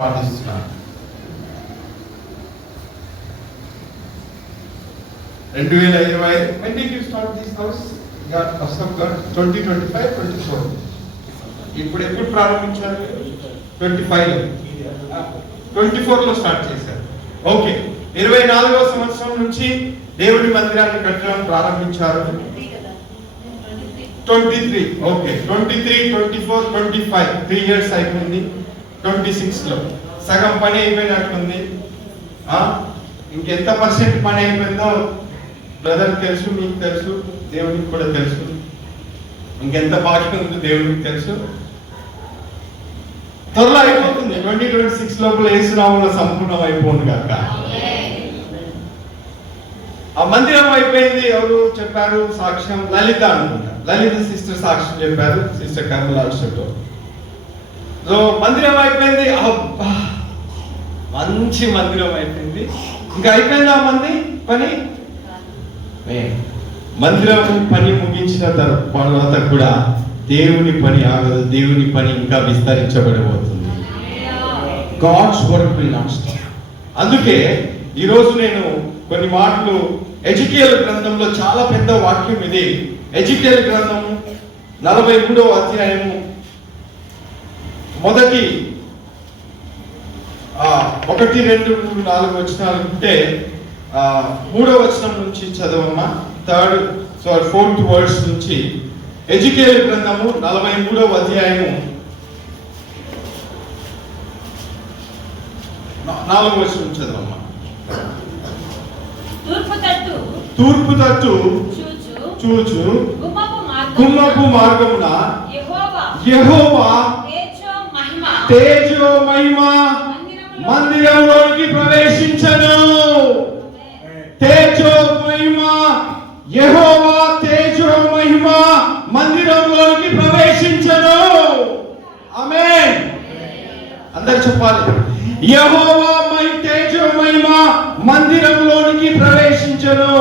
ప్రార్థిస్తున్నాను. 2020 when did you start this house? God, first of God 2025 24 ఇప్పుడు ఎప్పుడు ప్రారంభించారు? 24 లో స్టార్ట్ చేశారు. ఓకే, 24వ సంవత్సరం నుంచి దేవుడి మందిరాన్ని కట్టడం ప్రారంభించారు. 23 ఓకే, 23 24 25 3 ఇయర్స్ అయిపోయింది. 26 లో సగం పని అయిపోయినట్టుంది. ఇంకెంత పర్సెంట్ పని అయిపోయిందో బ్రదర్ తెలుసు, మీకు తెలుసు, దేవునికి కూడా తెలుసు. ఇంకెంత బాగా ఉందో దేవునికి తెలుసు. త్వరలో అయిపోతుంది. 2026 లోపల యేసునామములో సంపూర్ణం అయిపోను గాక. ఆ మందిరం అయిపోయింది. ఎవరు చెప్పారు సాక్ష్యం? లలిత అనుకుంటా. లలిత సిస్టర్ సాక్ష్యం చెప్పారు, సిస్టర్ కర్మలాల్ షెట్టో. సో మందిరం అయిపోయింది. అబ్బా, మంచి మందిరం అయిపోయింది. ఇంకా అయిపోయిందా పని? మందిరం పని ముగించిన తర్వాత కూడా దేవుని పని ఆగదు. దేవుని పని ఇంకా విస్తరించబడబోతుంది. God's work will not stop. అందుకే ఈరోజు నేను కొన్ని మాటలు ఎజికియల్ గ్రంథంలో, చాలా పెద్ద వాక్యం ఇది. ఎజికియల్ గ్రంథము 43వ అధ్యాయము మొదటి 1 2 3 4 వచనాలు ఉంటే 3వ వచనం నుంచి చదవమ్మా. 4th వర్స్ నుంచి ఎజికియల్ గ్రంథము 43వ అధ్యాయము 4వ వచనం చదవమ్మా. తూర్పు తట్టు చూచు గుమ్మపు మార్గమున యెహోవా తేజో మహిమ మందిరంలోకి ప్రవేశించను. తేజో మహిమ, యెహోవా తేజో మహిమ మందిరంలోకి ప్రవేశించను. ఆమేన్. అందరూ చెప్పాలి, యెహోవా తేజో మహిమ మందిరంలోనికి ప్రవేశించను.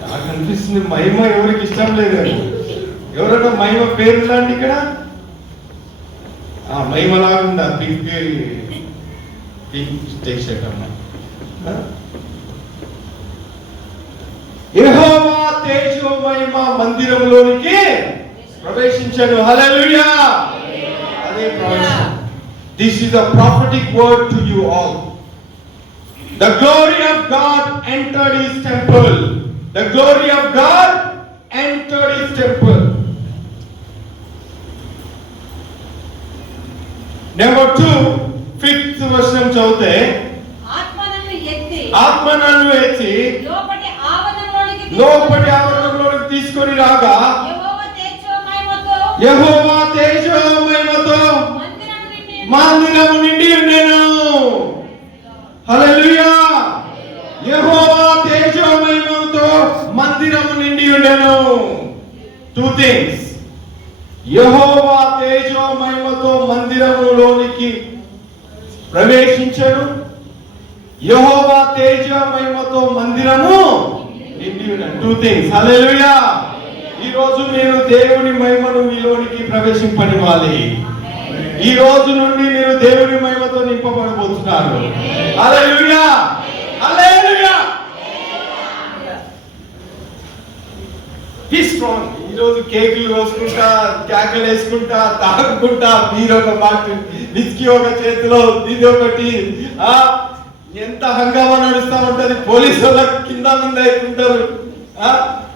నాకు అనిపిస్తుంది మహిమ ఎవరికి ఇష్టం లేదని. ఎవరైనా మహిమ పేరు లాంటి ఇక్కడ మహిమలాగుందా? పింక్ షర్ట్ అమ్మా. యెహోవా తేజో మహిమ మందిరంలోనికి ప్రవేశించను. హల్లెలూయా. అదే ప్రవేశం. This is a prophetic word to you all. The glory of God entered his temple. The glory of God entered his temple. Number 2, 5th వచనం చదివితే, ఆత్మ నన్ను ఎత్తి లోపటి ఆవరణలోనికి తీసుకొని రాగా యెహోవా తేజో మహిమతో మందిరము నిండి ఉండెను. హల్లెలూయా. యెహోవా తేజో మహిమతో మందిరము నిండి ఉండెను. 2 things. యెహోవా తేజో మహిమతో మందిరములోనికి ప్రవేశించను. యెహోవా తేజో మహిమతో మందిరము నిండి ఉండెను. 2 things. హల్లెలూయా. ఈ రోజు మీరు దేవుని మహిమను మీలోనికి ప్రవేశింపనివ్వాలి. ఈ రోజు నుండి మీరు దేవుని మహిమతో నింపబడబోతున్నారు. హల్లెలూయా. హల్లెలూయా. Be strong. ఈ రోజు కేకులు కోసుకుంటా, కేకలు వేసుకుంటా, తాగుకుంటా, మీరు ఒక బాటిల్ విస్కీ ఒక చేతిలో, ఇది ఒకటి, ఎంత హంగామా నడుస్తా ఉంటది. పోలీసు వాళ్ళకి కింద మీద అవుతుంటారు.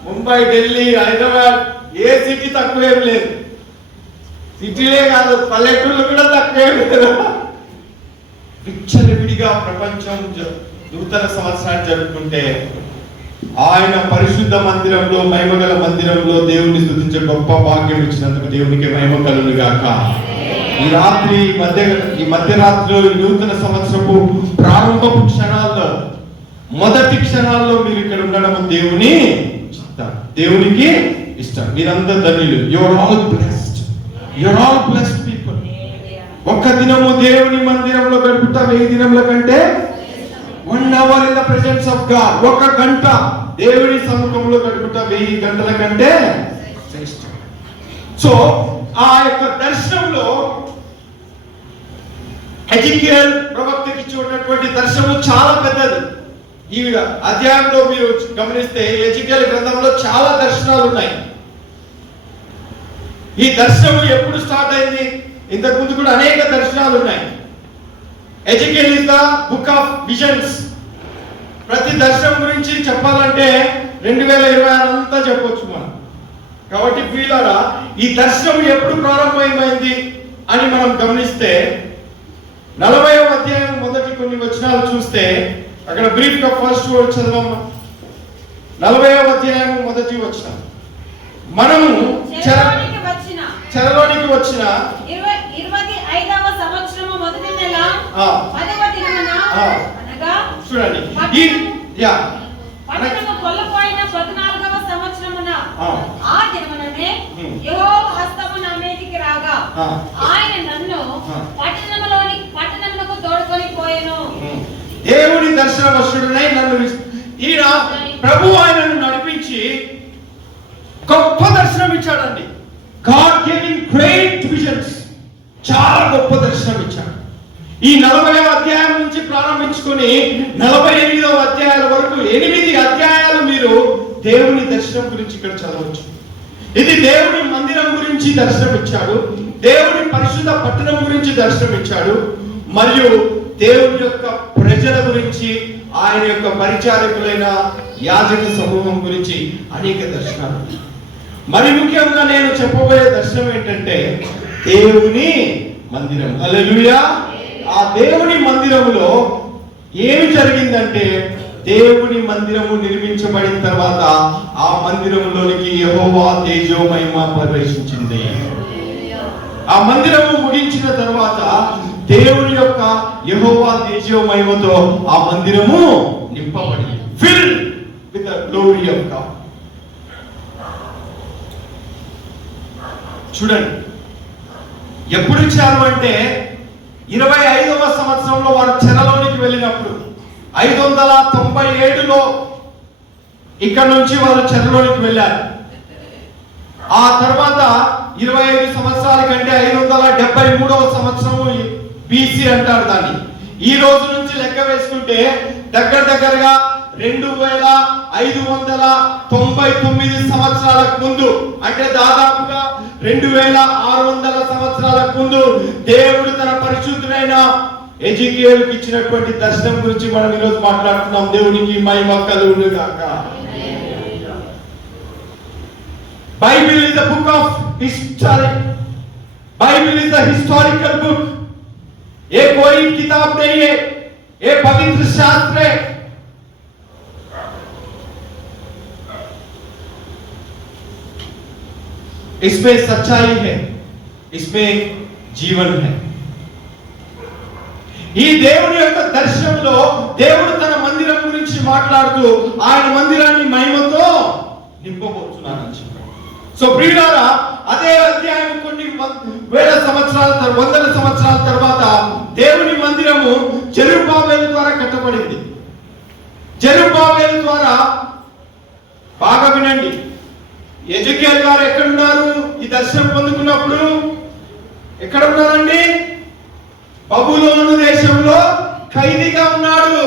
ముంబై, ఢిల్లీ, హైదరాబాద్, ఏ సిటీ తక్కువేం లేదు. సిటీలే కాదు, పల్లెటూళ్ళు కూడా తక్కువేం లేదు. విచ్చలవిడిగా ప్రపంచం నూతన సంవత్సరాన్ని జరుపుకుంటే ఆయన పరిశుద్ధ మందిరంలో, మహిమగల మందిరంలో దేవుని స్తుతించే గొప్ప భాగ్యం ఇచ్చినందుకు దేవునికి మహిమ కలుగును గాక. ఈ రాత్రి ఈ మధ్యరాత్రిలో, ఈ నూతన సంవత్సరపు ప్రారంభపు క్షణాల్లో, మొదటి క్షణాల్లో మీరు ఇక్కడ ఉండడం దేవుని చిత్తం, దేవునికి ఇష్టం. మీరందరూ ధన్యులు. Your all blessed. Your all blessed people. ఒక్క దినము దేవుని మందిరంలో గడుపుట 1000 దినముల కంటే 1 hour in the presence of God. 1 గంట దేవుని సముఖంలో గడుపుట 1000 గంటల కంటే శ్రేష్టం. సో ఆ యొక్క దర్శనంలో ఎజెకియల్ ప్రవక్తకి ఇచ్చి ఉన్నటువంటి దర్శనము చాలా పెద్దది. ఈ అధ్యాయంలో మీరు గమనిస్తే ఎజెకియల్ గ్రంథంలో చాలా దర్శనాలు ఉన్నాయి. ఈ దర్శనం ఎప్పుడు స్టార్ట్ అయింది? ఇంతకు ముందు కూడా అనేక దర్శనాలు ఉన్నాయి. Ezekiel is the book of visions. ప్రతి దర్శనం గురించి చెప్పాలంటే 2026 అంతా చెప్పొచ్చు మనం. కాబట్టి ప్రియులారా, ఈ దర్శనం ఎప్పుడు ప్రారంభమైంది అని మనం గమనిస్తే 40వ అధ్యాయం మొదటి కొన్ని వచనాలు చూస్తే అక్కడ బ్రీఫ్ గా ఫస్ట్ వర్డ్ చదవమ్మా. 40వ అధ్యాయం మొదటి వచనం. మనము చెరలోనికి వచ్చిన 25వ సంవత్సరము మొదటి నెల 10వ దినమున అనగా చూడండి పట్టణము కొల్లపోయిన 14వ సంవత్సరమున ఆ దినముననే యెహోవా హస్తము నా మీదికి రాగా ఆయన నన్ను పట్టణములకు తోడుకొని పోయెను. దేవుని దర్శన వశుడనై నన్ను ఈయన ప్రభు ఆయనను నడిపించి గొప్ప దర్శనం ఇచ్చాడండి. God gave him great visions. చాలా గొప్ప దర్శనం ఇచ్చాడు. ఈ 40వ అధ్యాయం నుంచి ప్రారంభించుకొని 48వ అధ్యాయాల వరకు 8 అధ్యాయాలు మీరు దేవుని దర్శనం గురించి ఇక్కడ చదవచ్చు. ఇది దేవుని మందిరం గురించి దర్శనం ఇచ్చాడు, దేవుని పరిశుద్ధ పట్టణం గురించి దర్శనం ఇచ్చాడు, మరియు దేవుని యొక్క ప్రజల గురించి, ఆయన యొక్క పరిచారకులైన యాజక సమూహం గురించి అనేక దర్శనాలు. మరి ముఖ్యంగా నేను చెప్పబోయే దర్శనం ఏంటంటే దేవుని మందిరం. హల్లెలూయా. ఆ దేవుని మందిరములో ఏమి జరిగిందంటే, దేవుని మందిరము నిర్మించబడిన తర్వాత ఆ మందిరంలోనికి యెహోవా తేజో మహిమ ప్రవేశించింది. ఆ మందిరము ముగించిన తర్వాత దేవుని యొక్క యెహోవా తేజో మహిమతో ఆ మందిరము నింపబడింది. Filled with the glory of God. చూడండి, ఎప్పుడు ఇచ్చారు అంటే 25వ సంవత్సరంలో వారు చెరలోనికి వెళ్ళినప్పుడు 597లో ఇక్కడ నుంచి వారు చెరలోనికి వెళ్ళారు. ఆ తర్వాత 25 సంవత్సరాల కంటే 573వ సంవత్సరము బీసీ అంటారు దాన్ని. ఈ రోజు నుంచి లెక్క వేసుకుంటే దగ్గరగా 2599 సంవత్సరాలకు ముందు, అంటే దాదాపుగా 2600 సంవత్సరాలకు ముందు దేవుడు తన పరిశుద్ధుడైన ఎజెకియేలుకి ఇచ్చినటువంటి దర్శనం గురించి మనం ఈరోజు మాట్లాడుతున్నాం. దేవునికి మహిమ కలుగును గాక. Bible is the book of history. Bible is the historical book. ये कोई किताब नहीं है, ये पवित्र शास्त्र है. इसमें सच्चाई है, इसमें जीवन है. ఈ దేవుని యొక్క దర్శనంలో దేవుడు తన మందిరం గురించి మాట్లాడుతూ ఆయన మందిరాన్ని మహిమతో నింపబోతున్నాడని చెప్పాడు. సో ప్రియులారా, అదే అధ్యాయం కొన్ని వందల సంవత్సరాల తర్వాత దేవుని మందిరము జెరుబ్బాబెలు ద్వారా కట్టబడింది. జెరుబ్బాబెలు ద్వారా, బాగా వినండి, ఎజెకియేల్ గారు ఎక్కడున్నారు? ఈ దర్శనం పొందుకున్నప్పుడు ఎక్కడ ఉన్నారండి? బబులోను దేశంలో ఖైదీగా ఉన్నాడు.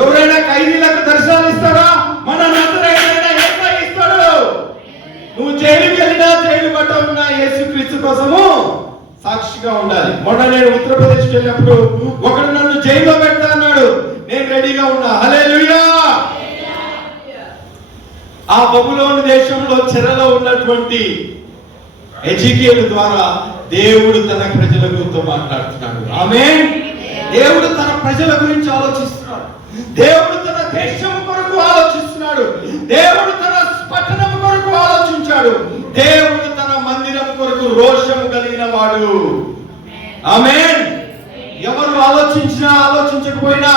ఎవరైనా ఖైదీలకు దర్శనాలు ఇస్తారా? మన నజరేయుడైన యేసు ఇస్తాడు. నువ్వు జైలుకి వెళ్ళినా, జైలు బట్ట ఉన్నా యేసుక్రీస్తు కోసము సాక్షిగా ఉండాలి. మొన్న నేను ఉత్తరప్రదేశ్కి వెళ్ళినప్పుడు ఒకడు నన్ను జైల్లో పెడతా అన్నాడు. నేను రెడీగా ఉన్నా. హల్లెలూయా. ఆ బబులోను దేశంలో చెరలో ఉన్నటువంటి ఎజెకియేలు ద్వారా దేవుడు తన ప్రజలతో మాట్లాడుతున్నాడు. ఆమేన్. దేవుడు తన ప్రజల గురించి ఆలోచిస్తున్నాడు. దేవుడు తన దేశం కొరకు ఆలోచిస్తున్నాడు. దేవుడు తన పట్టణం కొరకు ఆలోచించాడు. దేవుడు తన మందిరం కొరకు రోషం కలిగిన వాడు. ఆమేన్. ఎవరు ఆలోచించినా ఆలోచించకపోయినా,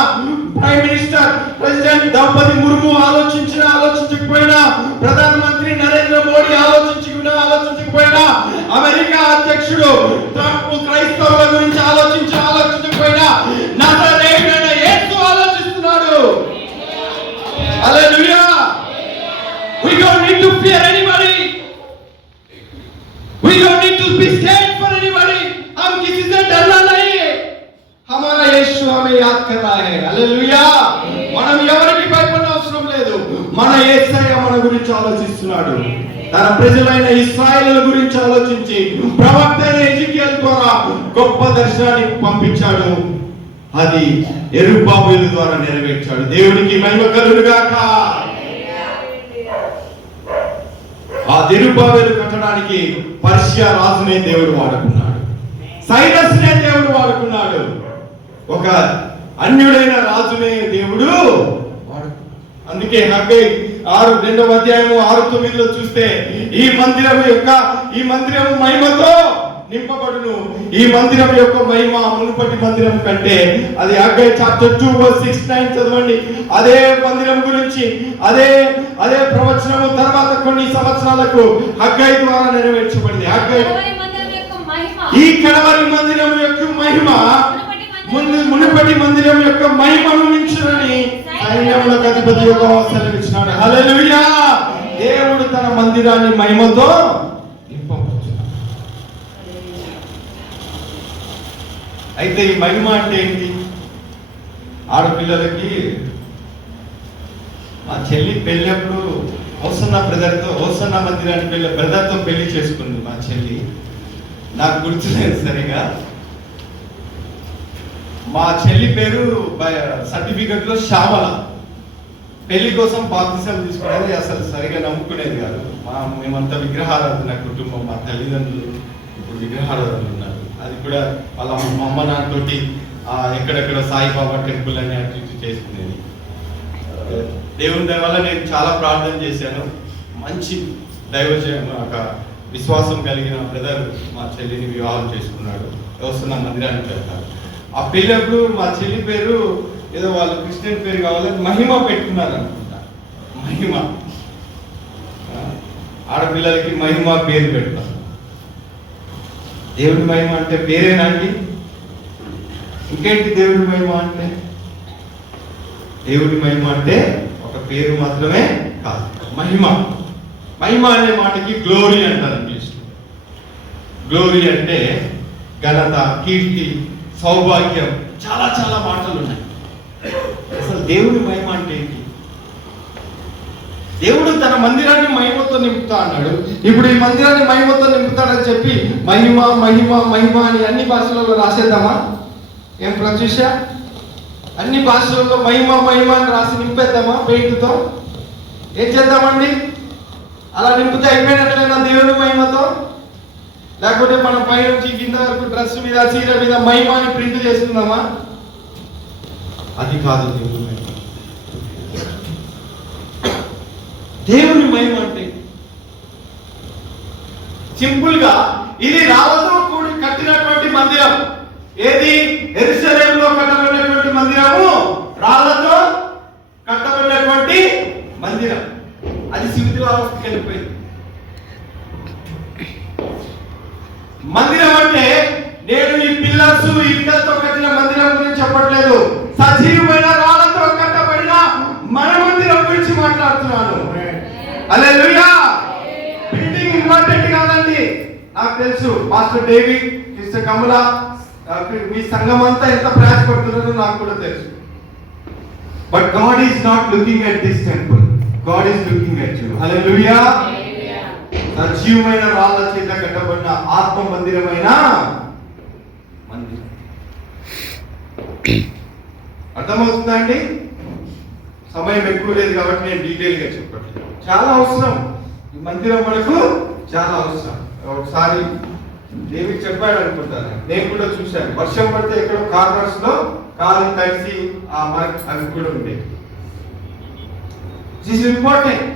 prime minister president Droupadi Murmu ఆలోచించకపోయినా, ప్రధానమంత్రి నరేంద్ర మోడీ ఆలోచించకపోయినా, అమెరికా అధ్యక్షుడు ట్రంప్ క్రైస్తవుల గురించి ఆలోచించకపోయినా, నజరేయుడైన యేసు ఆలోచిస్తున్నాడు. హల్లెలూయా. We don't need to fear anybody. We don't need to be scared for anybody. हम किसी से डरना नहीं है. యాద్ కర్నా హై. హల్లెలూయా. మనం ఎవరికి భయపడే అవసరం లేదు. మన యేసయ్య మన గురించి ఆలోచిస్తున్నాడు. తన ప్రజలైన ఇశ్రాయేలుల గురించి ఆలోచించి ప్రవక్త ఎజెకియల్ ద్వారా గొప్ప దర్శనాన్ని పంపించాడు. అది యెరుబ్బయలు ద్వారా నెరవేర్చాడు. దేవునికి మహిమ కలుగును గాక. ఆ యెరుబ్బయలు కట్టడానికి పర్షియా రాజునే దేవుడు వాడుకున్నాడు. సైరస్నే దేవుడు వాడుకున్నాడు. ఒక అన్యుడైన రాజునే దేవుడు వాడుకున్నాడు. అందుకే హగ్గై 2వ అధ్యాయము 6-9 చూస్తే ఈ మందిరము మహిమతో నింపబడును. ఈ మందిరం యొక్క మహిమ మునుపటి మందిరం కంటే, అది హగ్గై చాప్టర్ 2:6-9 చదవండి. అదే మందిరం గురించి అదే ప్రవచనము తర్వాత కొన్ని సంవత్సరాలకు హగ్గై ద్వారా నెరవేర్చబడింది. హగ్గై ఈ కడవరి మందిరం యొక్క మహిమ మునుపటి మందిరం యొక్క మహిమను మించునని సైన్యములకు అధిపతి యెహోవా సెలవిచ్చినాడు. హల్లెలూయా. దేవుడు తన మందిరాన్ని మహిమతో నింపబోతున్నాడు. అయితే ఈ మహిమ అంటే ఏంటి? ఆడపిల్లలకి మా చెల్లి పెళ్ళప్పుడు హోసన్న మందిరానికి బ్రదర్తో పెళ్లి చేసుకుంది మా చెల్లి. నాకు గుర్తులేదు సరిగా. మా చెల్లి పేరు సర్టిఫికెట్ లో శ్యామల. పెళ్లి కోసం బాప్తిసం తీసుకునేది అసలు సరిగా నమ్ముకునేది కాదు. మేమంతా విగ్రహారాధన కుటుంబం. మా తల్లిదండ్రులు ఇప్పుడు విగ్రహారాధన ఉన్నారు. అది కూడా వాళ్ళ అమ్మ నాన్నతోటి ఎక్కడెక్కడ సాయిబాబా టెంపుల్ అని అటు చేసుకునేది. దేవుని దయ వల్ల నేను చాలా ప్రార్థన చేశాను. మంచి ఒక విశ్వాసం కలిగిన బ్రదర్ మా చెల్లిని వివాహం చేసుకున్నాడు. వస్తున్న మందిరానికి వెళ్తారు. ఆ పెళ్ళప్పుడు మా చెల్లి పేరు ఏదో వాళ్ళు క్రిస్టియన్ పేరు కావాలి, మహిమ పెట్టుకున్నారు అనుకుంటా. మహిమ. ఆడపిల్లలకి మహిమ పేరు పెడతారు. దేవుడి మహిమ అంటే పేరేనా అండి? ఇంకేంటి దేవుడి మహిమ అంటే? దేవుడి మహిమ అంటే ఒక పేరు మాత్రమే కాదు, మహిమ. మహిమ అనే మాటకి గ్లోరీ అంటారు ఇంగ్లీష్లో. గ్లోరీ అంటే ఘనత, కీర్తి, సౌభాగ్యం, చాలా చాలా మాటలు ఉన్నాయి. అసలు దేవుడి మహిమ అంటే ఏంటి? దేవుడు తన మందిరాన్ని మహిమతో నింపుతా అన్నాడు. ఇప్పుడు ఈ మందిరాన్ని మహిమతో నింపుతాడని చెప్పి మహిమ మహిమ మహిమ అని అన్ని భాషలలో రాసేద్దామా? ఏం ప్రత్యూష? అన్ని భాషలలో మహిమ మహిమ అని రాసి నింపేద్దామా పెయింట్తో? ఏం చేద్దామండి? అలా నింపితే అయిపోయినట్లయినా దేవుడి మహిమతో? లేకపోతే మనం పై నుంచి కింద వరకు డ్రెస్ మీద చీర మీద మహిమ అని ప్రింట్ చేసుకుందామా? అది కాదు దేవుడి మహిమ. దేవుని మహిమ అంటే సింపుల్ గా ఇది రాళ్ళతో కూడి కట్టినటువంటి మందిరం. ఏది? యెరూషలేములో కట్టబడినటువంటి మందిరము రాళ్ళతో కట్టబడినటువంటి మందిరం. అది శిథిల అవస్థకి వెళ్ళిపోయింది. మందిరం అంటే నేను ఈ పిల్లర్స్ ఇటుకలతో కట్టిన మందిరం గురించి చెప్పట్లేదు. సజీవమైన రాళ్ళతో కట్టబడిన మన మందిరం గురించి మాట్లాడుతున్నాను. హల్లెలూయా. బిల్డింగ్ ఇంపార్టెంట్ కాదండి. నాకు తెలుసు మాస్టర్ డేవిడ్, సిస్టర్ కమల, మీ సంఘం అంతా ఎంత ప్రయాసపడుతున్నారో నాకు కూడా తెలుసు. But God is not looking at this temple. God is looking at you. హల్లెలూయా. సజీవమైన రాళ్ళ చేత కట్టబడిన ఆత్మ మందిరమైన మందిరం. అర్థమవుతుందా అండి? సమయం ఎక్కువ లేదు కాబట్టి నేను డీటెయిల్ గా చెప్పట్లేదు. చాలా అవసరం ఈ మందిరం, మనకు చాలా అవసరం. ఒకసారి డేవిడ్ చెప్పాడు అనుకుంటాను, నేను కూడా చూశాను. వర్షం పడితే ఎక్కడో కార్నర్స్ లో కాలు తడిసి అవి కూడా ఉండేవి. This is important.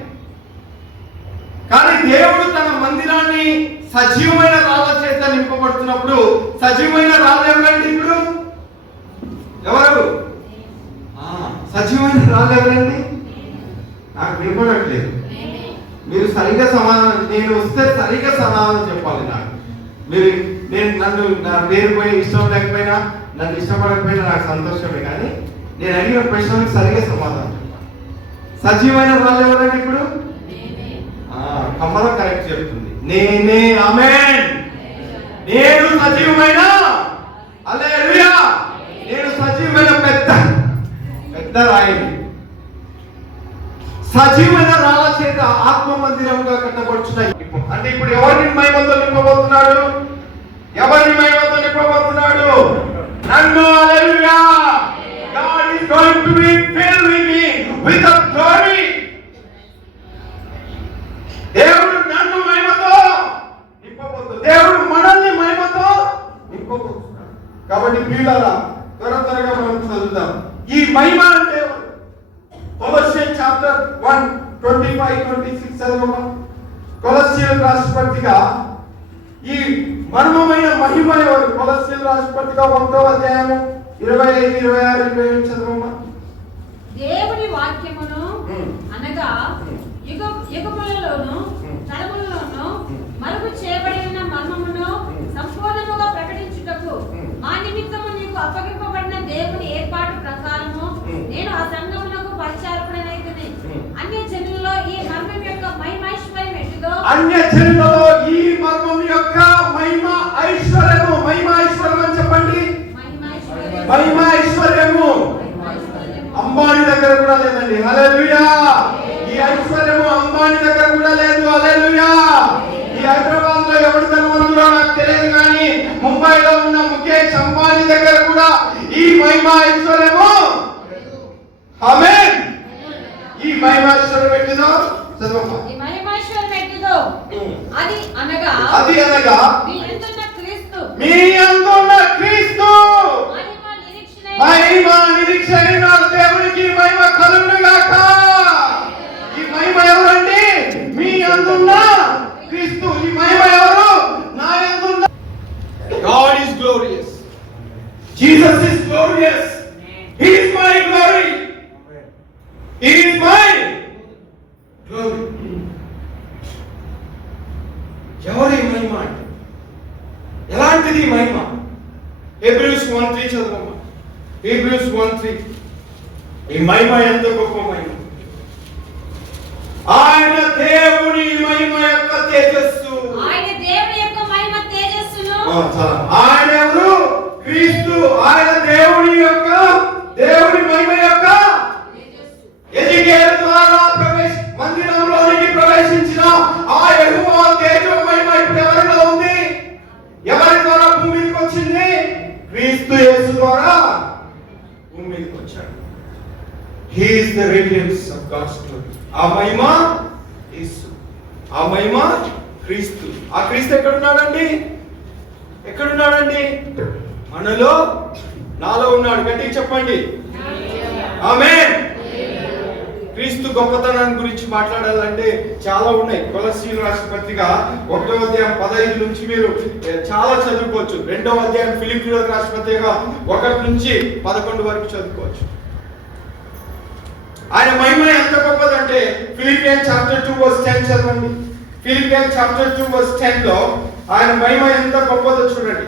కానీ దేవుడు తన మందిరాన్ని సజీవమైన రాళ్ళ చేత నింపబడుతున్నప్పుడు, సజీవమైన రాళ్ళు ఎవరండి? ఇప్పుడు ఎవరు సజీవమైన రాళ్ళు ఎవరండి? నాకు వినపడట్లేదు. మీరు సరిగ్గా సమాధానం, నేను వస్తే సరిగ్గా సమాధానం చెప్పాలి నాకు. నన్ను నా పేరు పోయి ఇష్టం లేకపోయినా, నన్ను ఇష్టపడకపోయినా నాకు సంతోషమే, కానీ నేను అడిగిన ప్రశ్నలకు సరిగ్గా సమాధానం చెప్పాలి. సజీవమైన రాళ్ళు ఎవరండి ఇప్పుడు? కమ్మలో కరెక్ట్ చెప్తుంది, నేనే. ఆమేన్. నేను సజీవమైన, హల్లెలూయా, నేను సజీవమైన పెద్ద రాయండి. సజీవమైన రాళ్ళ చేత ఆత్మ మందిరముగా కట్టబడుచున్నాయి. అంటే ఇప్పుడు ఎవరిని మహిమతో నింపబోతున్నాడు? ఎవరిని మహిమతో నింపబోతున్నాడు? నన్ను. హల్లెలూయా. God is going to be filled with me with the glory. దేవుడు నన్ను మహిమతో నింపబోతున్నాడు. దేవుడు మనల్ని మహిమతో నింపబోతున్నాడు. కాబట్టి ప్రియులారా, త్వరగా మనం చదువుదాం. ఈ మహిమ అంటే కొలస్సీయులు చాప్టర్ 1:25-26 చదవమా. కొలస్సీయులకు రాసిన పత్రిక ఈ మర్మమైన మహిమ ఎవరు? కొలస్సీయులకు రాసిన పత్రిక 1వ అధ్యాయము 25-26 చదవమా. దేవుని వాక్యమును అనగా యుగములలోను తరములలోను మరుగు చేయబడి ఉన్న మర్మమును సంపూర్ణముగా ప్రకటించుటకు మా నిమిత్తము నీకు అప్పగింపబడిన దేవుని ఏర్పాటు ప్రకారము నేను ఆ సంఘమునకు పరిచారకుడనైతిని. అన్య జనులలో ఈ మర్మం యొక్క మహిమైశ్వర్యం ఎట్టిదో, అన్య జనులలో ఈ మర్మం యొక్క మహిమ ఐశ్వర్యము. మహిమ ఐశ్వర్యం అని చెప్పండి. మహిమ ఐశ్వర్యము అంబానీ దగ్గర కూడా లేదండి. హల్లెలూయా. ఈ ఐశ్వర్యము అంబానీ దగ్గర కూడా లేదు. హల్లెలూయా. ఈ హైదరాబాద్ లో ఎవరి ధనవంతుడో నాకు తెలియదు, కానీ ముంబైలో ఉన్న ముఖేష్ అంబానీ దగ్గర కూడా ఈ మహిమ ఐశ్వర్యము. ఆమేన్. ఈ మహిమ ఐశ్వర్యం ఎట్టిదో చదవమ్మా. ఈ మహిమ ఐశ్వర్యం ఎట్టిదో అది అనగా మీ యందున్న క్రీస్తు మహిమ నిరీక్షణ దేవునికి మహిమ కలుగును గాక. ఈ మహిమ ఎవరండి? మీ యందున్న క్రీస్తు. ఈ మహిమ ఎవరు? నా యందున్న. God is glorious. Jesus is glorious. He is my glory. He is my glory. ఎవరి మహిమ అంటే? ఎలాంటిది మహిమ? హెబ్రీస్ 1:3 చదవమ్మా. హెబ్రీస్ 1:3. ఈ మహిమ ఎంత గొప్ప మహిమ! ఆయన దేవుని మహిమ యొక్క తేజస్సు. ఆయన దేవుని యొక్క మహిమ తేజస్సును. ఆయన ఎవరు? క్రీస్తు. ఆయన దేవుని మహిమ యొక్క తేజస్సు. ఎజికేలు ద్వారా మందిరంలోనికి ప్రవేశించిన ఆ యెహోవా తేజో మహిమ ఇప్పుడు ఎవరిలో ఉంది? ఎవరి ద్వారా భూమి మీదకి వచ్చింది? క్రీస్తు యేసు ద్వారా భూమి మీదకి వచ్చాడు. He is the radiance of God's glory. ఆ మహిమ యేసు, ఆ మహిమ క్రీస్తు. ఆ క్రీస్తు ఎక్కడున్నాడండి? మనలో, నాలో ఉన్నాడు. గట్టిగా చెప్పండి ఆమేన్. క్రీస్తు గొప్పతనాన్ని గురించి మాట్లాడాలంటే చాలా ఉన్నాయి. కొలస్సీయులు రాసిన పత్రిక 1వ అధ్యాయం 15 నుంచి మీరు చాలా చదువుకోవచ్చు. 2వ అధ్యాయం ఫిలిప్పీయులకు రాసిన పత్రిక 1-11 వరకు చదువుకోవచ్చు. ఆయన మహిమ ఎంత గొప్పదంటే ఫిలిపియన్స్ చాప్టర్ 2:10 చదవండి. ఫిలిపియన్స్ చాప్టర్ 2:10 లో ఆయన మహిమ ఎంత గొప్పదో చూడండి.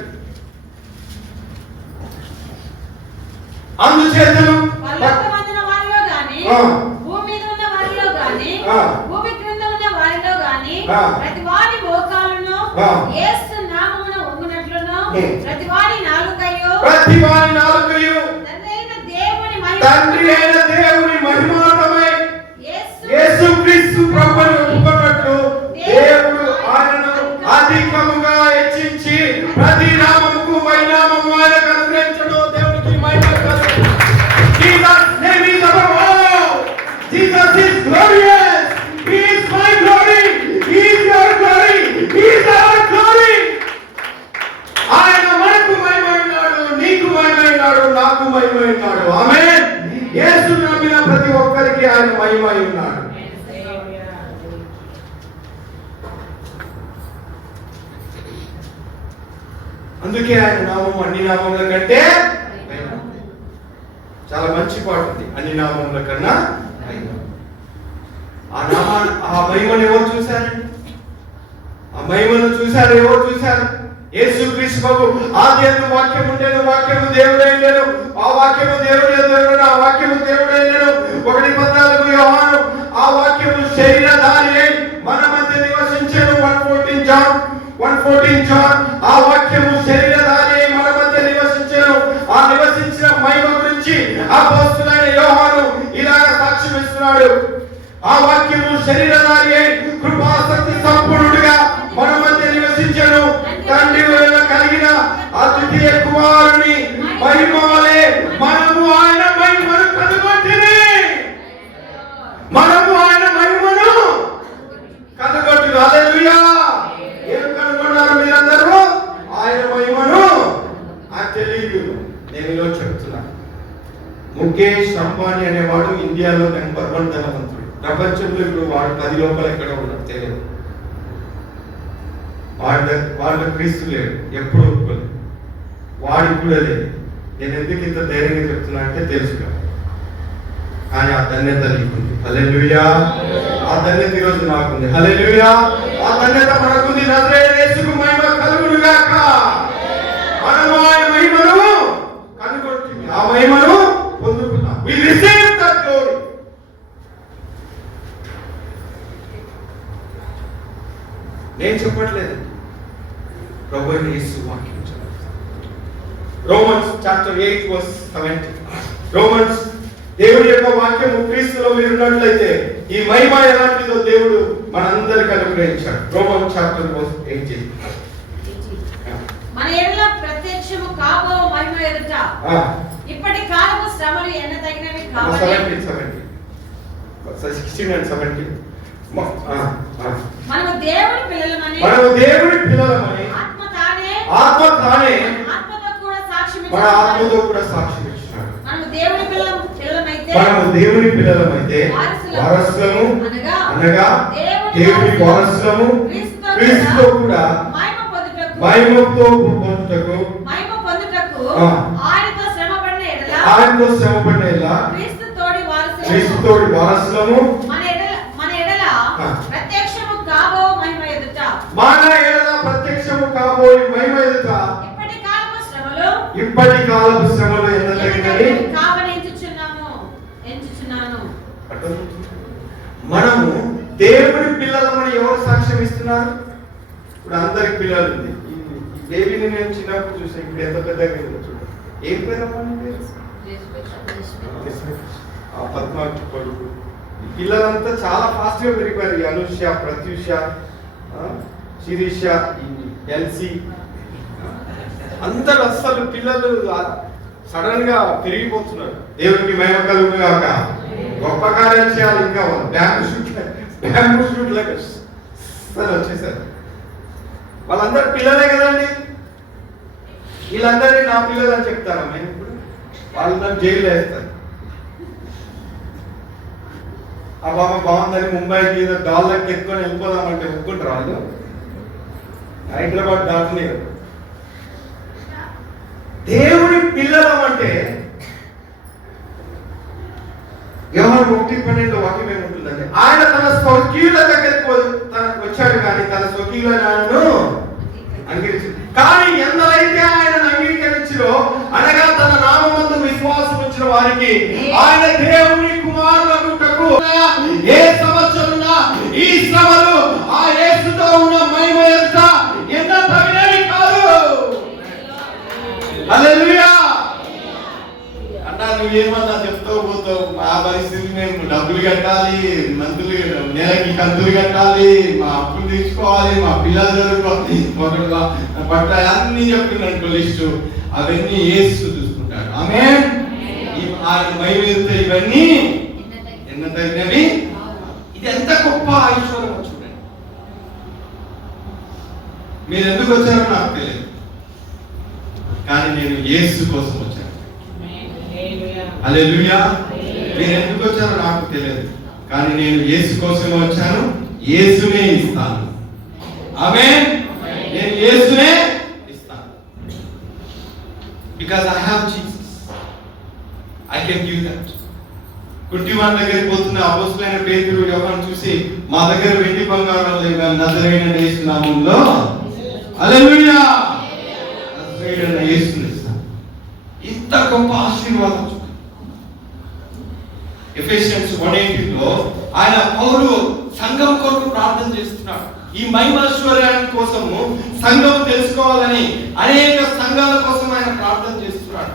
అందుచేతను పరలోకమందున వారిలో గాని భూమి మీద ఉన్న వారిలో గాని భూమి క్రింద ఉన్న వారిలో గాని ప్రతి వారి మోకాలును యేసు నామమున వంగునట్లును ప్రతి వారి నాలుకయు తండ్రి అయిన దేవుని మహిమార్థమై యేసు క్రీస్తు ప్రభువును ఒప్పుకొన్నట్లు దేవుడు ఆయనను అధికముగా హెచ్చించి ప్రతి నామముకు పరిణామము ఆయనకు అనుగ్రహించును. దేవునికి మహిమ కలుగును. Jesus name is above all. Jesus is glorious. He is my glory. He is your glory. He is our glory. ఆయన మనకు మహిమ ఉన్నాడు, నీకు మహిమ ఉన్నాడు, నాకు మహిమ ఉన్నాడు. ఆమేన్. యేసు నమ్మిన ప్రతి ఒక్కరికి ఆయన మహిమ ఉన్నాడు. అందుకే ఆయన నామం అన్ని నామముల కంటే చాలా మంచి పాట ఉంది. అన్ని నామముల కన్నా ఆ మహిమను ఎవరు చూశారు? ఆ మహిమను చూశారు. ఎవరు చూశారు? యేసుక్రీస్తు ప్రభు. ఆదియందు వాక్యము ఉండెను, వాక్యము దేవుడై ఉండెను, ఆ వాక్యము దేవుడే దేవుడు, ఆ వాక్యము దేవుడై ఉండెను. 1:14 యోహాను. ఆ వాక్యము శరీరధారి అయి మన మధ్య నివసించెను. 1:14 జాన్. ఆ వాక్యము శరీరధారి అయి మన మధ్య నివసించెను. ఆ నివసించిన మహిమ గురించి అపోస్తలుడైన యోహాను ఆ వాక్యము శరీరధారి అయి కృపాశక్తి సంపూర్ణుడిగా మన మధ్య నివసించను. తండ్రి వలన కలిగిన అద్వితీయ కుమారుని మహిమ వలె మనము ఆయన మహిమను కనుగొంటిమి. మనము ఆయన మహిమను కనుగొంటి. హల్లెలూయా. ఏం కనుగొన్నారు మీరందరూ? ఆయన మహిమను. నాకు తెలియదు, నేను ఇలా చెప్తున్నాను. ముఖేష్ అంబానీ అనేవాడు ఇండియాలో నెంబర్ 1 ధనవంతుడు. ప్రపంచంలో ఇప్పుడు వాడు 10 లోపల ఎక్కడ ఉన్నాడు తెలియదు. వాళ్ళు క్రీస్తు లేడు, ఎప్పుడు ఒప్పుకోలేదు. వాడికి కూడా లేదు. నేను ఎందుకు ఇంత ధైర్యంగా చెప్తున్నా అంటే తెలుసుకో, కానీ ఆ ధన్యత నీకుంది. హల్లెలూయా. ఆ ధన్యత ఈరోజు నాకుంది. హల్లెలూయా. ఆ ధన్యత మనకుంది. నజరేయుడైన యేసుకు మహిమ కలుగును గాక. మనము ఆయన మహిమను కనుగొంటిమి, ఆ మహిమను పొందుకున్నాం. We receive that glory. నేను చెప్పట్లేదు, ప్రభువైన యేసు వాక్యం. Romans chapter 8 verse 70. రోమన్స్, దేవుడి యొక్క వాక్యము క్రీస్తులో మీరున్నట్లయితే ఈ మహిమ ఎలాంటిదో దేవుడు మనందరికీ అనుగ్రహించాడు. Romans chapter 8. మన ఎడల ప్రత్యక్షము కాబో మహిమ ఎదుట ఇప్పటి కాలపు శ్రమలు ఎన్నతగినవి కావాలి. 16 and 17. మనము దేవుని పిల్లలమని ఆత్మ తానే ఆత్మతో కూడా సాక్ష్యం ఇచ్చాడు. మనము దేవుని పిల్లలమైతే వారసులము అనగా దేవుని వారసులము, క్రీస్తుతో కూడా మహిమతో పొందుటకు ఆయనతో శ్రమపడిన ఎడల క్రీస్తు తోడి వారసులము. మన ఎడల ప్రత్యక్షము కాబోయే మహిమ ఎదుట ఇప్పటి కాలపు శ్రమలు ఎన్నతగినవి ఎంచుచున్నాను. మనము దేవుని పిల్లలమని ఎవరు సాక్ష్యం ఇస్తున్నారు? ఇప్పుడు అందరికి పిల్లలు ఉంది. ఈ బేబీని నేను చిన్నప్పుడు చూసాను, ఇప్పుడు ఎంత పెద్దగా చూడండి. ఏం పేరు? పద్మ కొడుకు. ఈ పిల్లలంతా చాలా ఫాస్ట్ గా పెరిగిపోయారు. అనుష, ప్రత్యూష, శిరీష, ఎల్సి, అందరు అస్సలు పిల్లలు సడన్ గా పెరిగిపోతున్నారు. దేవునికి మహిమ కలుగును గాక. గొప్ప కార్యాలు చేయాలి. ఇంకా బ్యాంబూ షూట్ లాగా వచ్చేసారు. వాళ్ళందరూ పిల్లలే కదండి. వీళ్ళందరినీ నా పిల్లలు అని చెప్తారా? మేము ఇప్పుడు వాళ్ళందరూ జైల్లో వేస్తారు. ఆ బాబా బాగుందని ముంబైకి ఏదో డాలర్కి ఎత్తుకొని వెళ్ళిపోదామంటే ఒప్పుకుంటారు వాళ్ళు. హైదరాబాద్ దాటిని దేవుని పిల్లలం అంటే యోహాను 1:12 వాక్యం ఏముంటుందంటే, ఆయన తన స్వకీయుల దగ్గరికి వచ్చాడు కానీ తన స్వకీయులను అంగీకరించాడు. కానీ ఎందరైతే ఆయనను అంగీకరించిరో, అనగా తన నామమందు విశ్వాసం ఉంచిన వారికి ఆయన దేవుని కుమారులగుటకు ఏ సంవత్సరమున ఈ శ్రమలు ఆ యేసుతో ఉన్న మహిమ ఎంత తగినవి కాదు. హల్లెలూయా. అన్నా నువ్వేమన్నా చెప్తావు పోతావు. మా పరిస్థితి మేము డబ్బులు కట్టాలి, మందులు నెలకి కంతులు కట్టాలి, మా అప్పులు తీసుకోవాలి, మా పిల్లలు చదువుకోవాలి, పట్ల అన్ని చెప్తున్నాడు లిస్టు. అవన్నీ యేసు చూసుకుంటాడు. ఆమేన్. ఆయన మహిమ ఇవన్నీ ఎన్న తగినవి. ఇది ఎంత గొప్ప ఐశ్వర్యం చూడండి. మీరు ఎందుకు వచ్చారో నాకు తెలియదు, కానీ నేను యేసు కోసం వచ్చాను. హల్లెలూయా. మీరు ఎందుకు వచ్చారో నాకు తెలియదు, కానీ నేను యేసు కోసం వచ్చాను. యేసునే ఇస్తాను. ఆమేన్. నేను యేసునే ఇస్తాను. Because I have Jesus, I can give that. కుట్టివాని దగ్గరికి పోతున్న అపోస్తలుడైన పేతురు యోహాను చూసి, మా దగ్గర వెండి బంగారం లేవు, నజరేయుడైన యేసు నామములో హల్లెలూయా నజరేయుడైన యేసుని ఇస్తాను. ఇంత గొప్ప ఆశీర్వాదం. ఎఫెసియన్స్ 1:8 ఆయన పౌలు సంఘం కొరకు ప్రార్థన చేస్తున్నాడు. ఈ మహిమైశ్వర్యాన్ని కోసము సంఘం తెలుసుకోవాలని అనేక సంఘాల కోసం ఆయన ప్రార్థన చేస్తున్నాడు.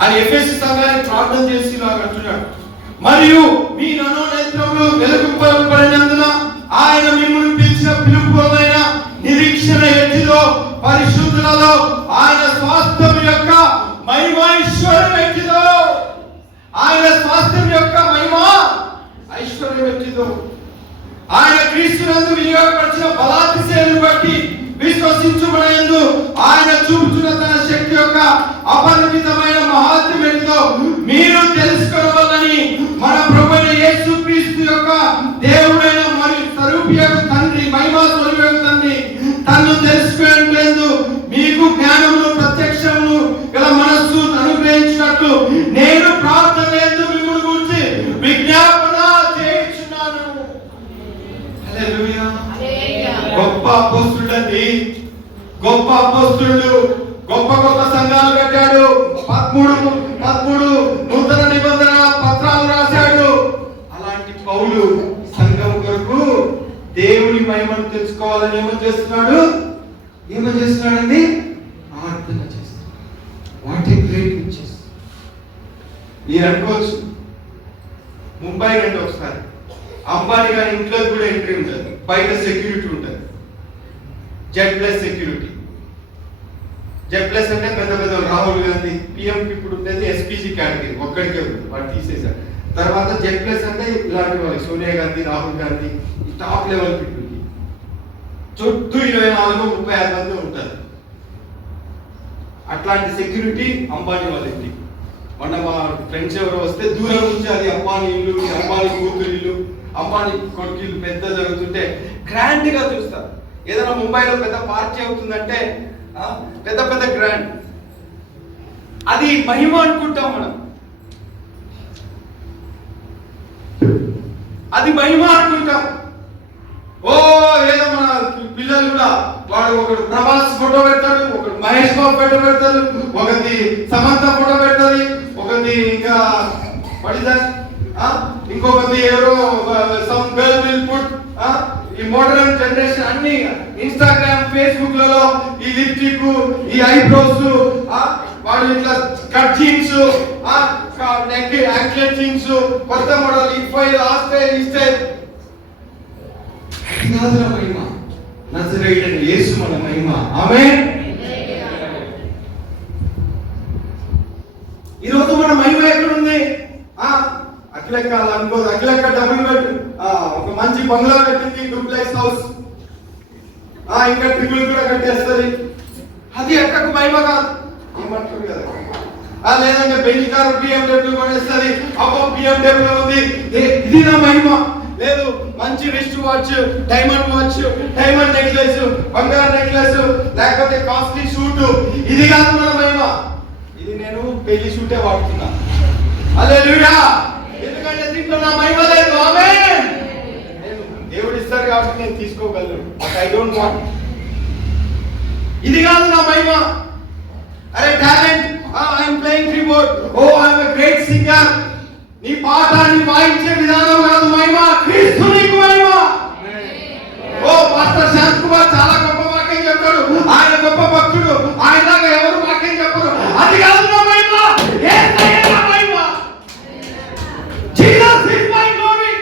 ఆయన ఎఫెసు సంఘానికి ప్రార్థన చేసి అంటున్నాడు, మరియు మీ మనోనేత్రములు వెలుగుపడినందున ఆయన మిమ్మల్ని పిలిచిన పిలుపులైన నిరీక్షణ ఎట్టిదో పరిశుద్ధులలో ఆయన స్వాస్థ్యం యొక్క మహిమైశ్వర్యం ఎట్టిదో, ఆయన స్వాస్థ్యం యొక్క మహిమ ఐశ్వర్యం ఎట్టిదో, ఆయన క్రీస్తునందు వినియోగపరిచిన బలాతిశయాలను బట్టి విశ్వసించుమనందు ఆయన చూపుచున్న తన శక్తి యొక్క అపరిమితమైన మహాత్మ్యం ఎట్టిదో మీరు తెలుసుకోవాలని మన ప్రభువైన యేసుక్రీస్తు యొక్క దేవుడైన మరియు స్వరూపి యొక్క తండ్రి, మహిమా స్వరూపి యొక్క తండ్రి తన్ను తెలుసుకోలేదు మీకు జ్ఞానమును ప్రత్యక్షమును గల మనస్సు అనుగ్రహించినట్లు నేను ప్రార్థన లేదు మిమ్మల్ని గురించి విజ్ఞాపన చేయుచున్నాను. హల్లెలూయా. గొప్ప అపోస్తలుడండి, గొప్ప అపోస్తలుడు, గొప్ప గొప్ప సంఘాలు కట్టాడు, 13 నూతన నిబంధన పత్రాలు రాశాడు. అలాంటి పౌలు సంఘం కొరకు దేవుని మహిమను తెలుసుకోవాలని ఏమని చేస్తున్నాడండి? ప్రార్థన చేస్తున్నాడు. What a great witches. మీరు అనుకోవచ్చు ముంబై రండి ఒకసారి, అంబానీ గారి ఇంట్లో కూడా ఎంట్రీ ఉంటుంది, బయట సెక్యూరిటీ ఉంటుంది, Z plus security. Z plus అంటే పెద్ద పెద్ద రాహుల్ గాంధీ పిఎంకి ఇప్పుడు ఉండేది ఎస్పీజీ కేటగిరీ, ఒక్కడికే ఉంది, వాడు తీసేశారు. తర్వాత జెడ్ ప్లస్ అంటే ఇలాంటి వాళ్ళకి Sonia Gandhi, Rahul Gandhi top level people చుట్టూ 24-36 మంది ఉంటారు. అట్లాంటి సెక్యూరిటీ అంబానీ వాళ్ళ ఇంటికి. మొన్న మా ఫ్రెండ్స్ ఎవరో వస్తే దూరం నుంచి అది అంబానీ ఇల్లు, అంబానీ కూతురు ఇల్లు, అంబానీ కొడుకు ఇల్లు పెద్ద జరుగుతుంటే గ్రాండ్ గా చూస్తారు. ఏదైనా ముంబైలో పెద్ద పార్టీ అవుతుందంటే పెద్ద పెద్ద గ్రాండ్, అది మహిమ అనుకుంటాం మనం, అది మహిమ అనుకుంటాం. ఓ ఏదో మన పిల్లలు కూడా వాడు ఒకడు ప్రభాస్ ఫోటో పెడతాడు, ఒకడు మహేష్ బాబు ఫోటో పెడతాడు, ఒకటి సమంత ఫోటో పెడతాది, ఒకటి ఇంకా ఇంకొకటి ఎవరో సమ్ గర్ల్ విల్ పుట్. ఈ మోడర్న్ జనరేషన్ అన్ని ఇన్స్టాగ్రామ్, ఫేస్బుక్ లలో ఈ లిప్స్టిక్, ఈ ఐబ్రోస్, వాడు ఇట్లా cut jeans, neck anklet jeans, కొత్త మోడల్, ఈ ఫైల్, ఆ స్టైల్, ఈ స్టైల్. మహిమ నజరేయుడైన యేసు మన మహిమ. ఆమేన్. ఈరోజు మన మహిమ ఎక్కడుంది? అఖిలక్క అనుకోదు, అఖిలక్క డబ్బులు పెట్టు, ఒక మంచి బంగ్లా పెట్టింది, డూప్లెక్స్ హౌస్, ఇంకా ట్రిపుల్ కూడా కట్టేస్తుంది. అది ఎక్కకు మహిమ కాదు, ఏమంటారు కదా. లేదంటే బెంచ్ కారు BMW కొనేస్తుంది, అబ్బో BMW ఉంది, ఇది నా మహిమ. లేదు మంచి wrist watch, diamond watch, diamond necklace, బంగారు నెక్లెస్, లేకపోతే కాస్ట్లీ సూట్, ఇది కాదు మన మహిమ. ఇది నేను పెళ్లి సూటే వాడుతున్నా. హల్లెలూయా. ఎందుకంటే దీంట్లో నా మహిమ లేదు. ఆమేన్. దేవుడు ఇస్తారు కాబట్టి నేను తీసుకోగలను. I don't want. ఇది కాదు నా మహిమ. అరే talent, I am playing keyboard, ఓ I am a great singer. నీ పాఠాన్ని వాయించే విధానం కాదు మహిమ, క్రీస్తు నీకు మహిమ. ఓ పాస్టర్ శాంత్ కుమార్ చాలా గొప్ప వాక్యం చెప్తాడు, ఆయన గొప్ప భక్తుడు, ఆయనలాగా ఎవరు వాక్యం చెప్పరు. అది కాదు నా మహిమ, యేసయ్య నా మహిమ. Jesus is my glory.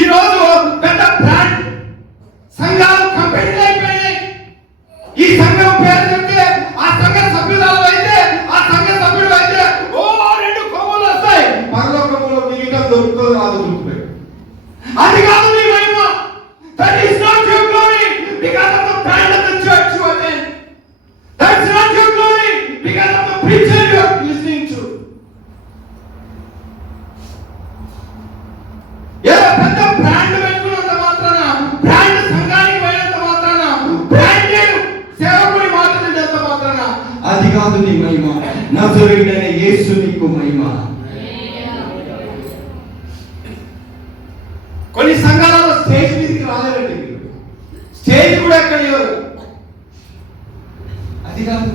ఈ రోజు పెద్ద బ్రాండ్ సంఘాలు కంపెనీలు అయిపోయినాయి. ఈ సంఘం పేరు చెప్తే ఆ సంఘ సభ్యురాలు అయితే, ఆ సంఘ సభ్యుడు అయితే ఓ 2 కొమ్ములు వస్తాయి, పరలోకంలో మిగతా దొరుకుతుంది రాదు. అది కాదు నీ మహిమ. That is not your glory because of the brand of the church you attend. That's not your glory because of the preacher you are listening to. ఏదో పెద్ద బ్రాండ్ పెట్టుకున్నంత మాత్రాన, బ్రాండ్ సంఘానికి పోయినంత మాత్రాన, బ్రాండ్ సేవకుడి మాట విన్నంత మాత్రాన అది కాదు నీ మహిమ. నజరేయుడైన యేసు నీకు మహిమ. కొన్ని సంఘాలలో స్టేజ్ మీదకి రాలేరండి, స్టేజ్ కూడా ఎక్కడ ఇవ్వరు. అది కాదు.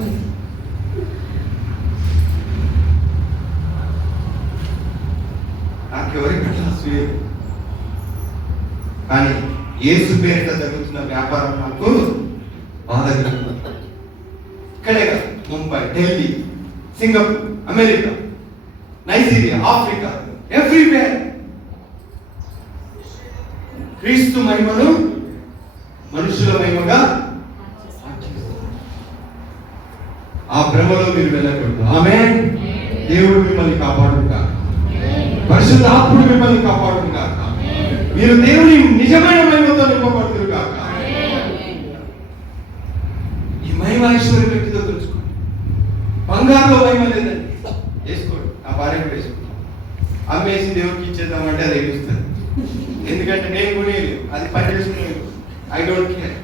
నాకెవరికి అసూయ, కానీ యేసు పేరిట జరుగుతున్న వ్యాపారం నాకు బాధగా. ఇక్కడే కాదు, Mumbai, Delhi, Singapore, America Nigeria, Africa, everywhere క్రీస్తు మహిమను మనుషుల మహిమగా ఆ భ్రమలో మీరు వెళ్ళకూడదు. ఆమేన్. దేవుడు మిమ్మల్ని కాపాడుగా, పరిశుద్ధాత్ముడు మిమ్మల్ని కాపాడుగా, మీరు దేవుని నిజమైన మహిమతో నింపబడుతురు కాక. ఈ మహిమ ఐశ్వర్యం వ్యక్తితో తెలుసుకోండి. బంగారులో మహిమ లేదండి, వేసుకోండి. ఆ భార్య కూడా వేసుకోండి. అమ్మేసి దేవుడికి ఇచ్చేద్దామంటే అది ఏమిస్తుంది. ఎందుకంటే నేను కొనేది, అది పని చేసుకునేది. I don't care.